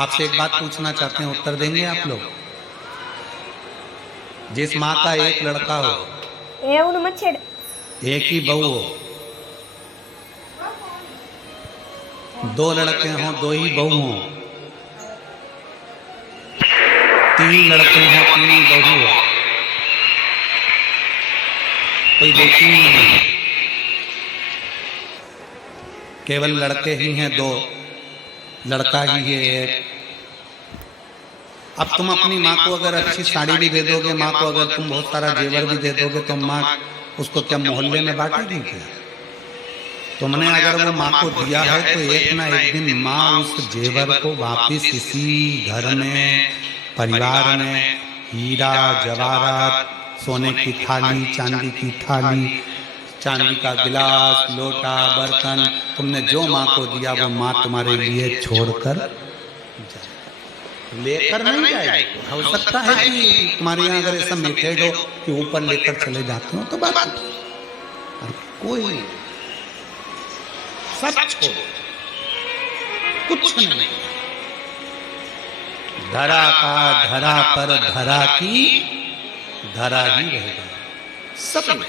आपसे एक बात पूछना चाहते हैं, उत्तर देंगे आप लोग? जिस माँ का एक लड़का हो, एक ही बहू हो, दो लड़के हों दो ही बहू हों, तीन लड़के हों तीन ही बहू हो, कोई बेटी नहीं है, केवल लड़के ही हैं दो, लड़का ही है एक। अब तुम अपनी माँ को अगर अच्छी साड़ी भी दे दोगे, माँ को अगर तुम बहुत सारा जेवर भी दे दोगे, तो माँ उसको क्या मोहल्ले में बांटेगी क्या? तुमने अगर वो माँ को दिया है तो एक ना एक दिन माँ उस जेवर को वापस इसी घर में, परिवार में, हीरा जवाहरात, सोने की थाली, चांदी की थाली, चांदी का गिलास, लोटा, बर्तन, तुमने जो माँ को दिया वो माँ तुम्हारे लिए छोड़कर लेकर नहीं जाएगी। हो सकता है कि तुम्हारे यहाँ अगर ऐसा मेथड हो कि ऊपर लेकर चले जाते हो तो बात, और कोई सब छोड़, कुछ नहीं, धरा का धरा पर धरा की धरा ही रहेगा सब में।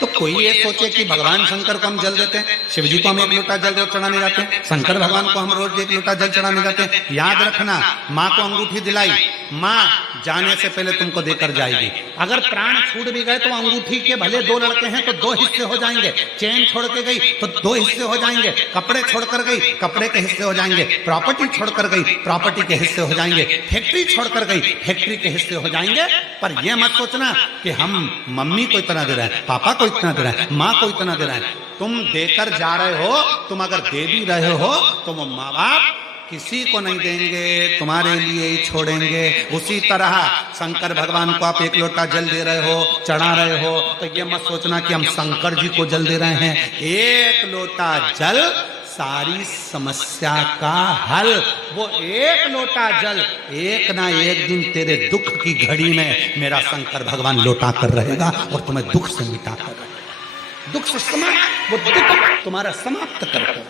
तो कोई ये सोचे कि भगवान शंकर को हम जल देते हैं, शिव जी को हम एक लोटा जल चढ़ाने जाते हैं, शंकर भगवान को हम रोज एक लोटा जल चढ़ाने जाते हैं। याद रखना, माँ को अंगूठी दिलाई, माँ जाने से पहले तुमको देकर जाएगी। अगर प्राण छूट भी गए तो अंगूठी के भले दो लड़के हैं तो दो हिस्से हो जाएंगे, चेन छोड़ के गई तो दो हिस्से हो जाएंगे, कपड़े छोड़कर गई कपड़े के हिस्से हो जाएंगे, प्रॉपर्टी छोड़कर गई प्रॉपर्टी के हिस्से हो जाएंगे, फैक्ट्री छोड़कर गई फैक्ट्री के हिस्से हो जाएंगे। पर यह मत सोचना कि हम मम्मी को इतना दे रहे हैं, पापा को इतना दे रहे हैं, माँ को इतना दे रहे हैं। तुम देकर जा रहे हो, तुम अगर दे भी रहे हो तो वो माँ बाप किसी को नहीं देंगे, तुम्हारे लिए ही छोड़ेंगे। उसी तरह शंकर भगवान को आप एक लोटा जल दे रहे हो, चढ़ा रहे हो, तो ये मत सोचना कि हम शंकर जी को जल दे रहे हैं। एक लोटा जल सारी समस्या का हल। वो एक लोटा जल एक ना एक दिन तेरे दुख की घड़ी में मेरा शंकर भगवान लौटा कर रहेगा और तुम्हें दुख से मिटा कर रहेगा, दुख से समाप्त, वो दुख तुम्हारा समाप्त कर।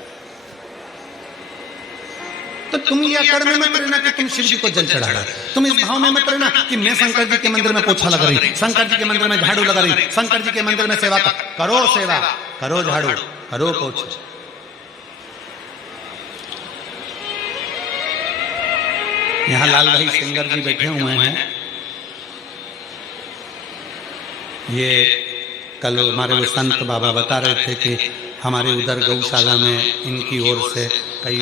तो तुम ये अकड़ में मत रहना कि तुम शिव जी को जल चढ़ा रहे, तुम इस भाव में मत रहना कि मैं शंकर जी के मंदिर में पोछा लगा रही, शंकर जी के मंदिर में झाड़ू लगा रही, शंकर जी के मंदिर में सेवा करो, सेवा करो, झाड़ू करो, पोछा। यहाँ लाल भाई सिंगर जी बैठे हुए हैं। ये कल हमारे वो संत बाबा बता रहे थे कि हमारे उधर गौशाला में इनकी ओर से कई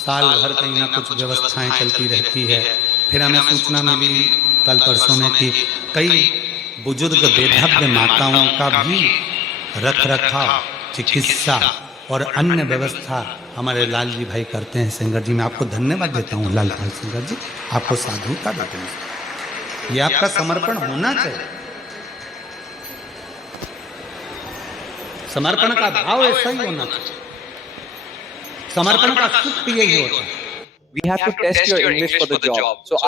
साल भर कहीं ना कुछ व्यवस्थाएं चलती रहती है। फिर हमें सूचना मिली कल परसों में कि कई बुजुर्ग बेधव्य माताओं का भी रख रखाव, चिकित्सा और अन्य व्यवस्था हमारे लाल जी भाई करते हैं। सिंगर जी, मैं आपको धन्यवाद देता हूँ लाल भाई सिंगर जी, आपको साधुता देते हैं। ये आपका समर्पण होना चाहिए, समर्पण का भाव ऐसा ही होना चाहिए, समर्पण का सुख यही होता है। We have to test your English for the job. So